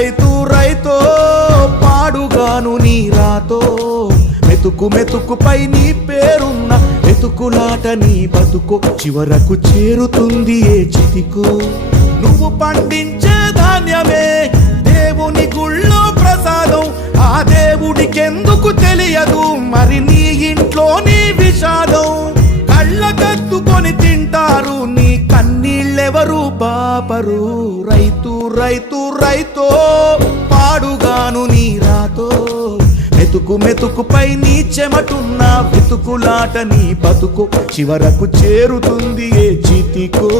రైతు రైతో పాడుగాను నీ రాతో మెతుకు మెతుకుపై నీ పేరున్న మెతుకులాట నీ బతుకు చివరకు చేరుతుంది ఏ చితికో నువ్వు పండించే ధాన్యమే దేవుని గుళ్ళో ప్రసాదం ఆ దేవుడికెందుకు తెలియదు మరి నీ ఇంట్లో నీ విషాదం కళ్ళకద్దుకొని తింటారు నీ కన్నీళ్ళెవరు పాపరు రైతు రైతు రైతో పాడుగాను నీ రాతో మెతుకు మెతుకుపై నీ చెమటున్న వెతుకులాట నీ బతుకు చివరకు చేరుతుంది ఏ చితికో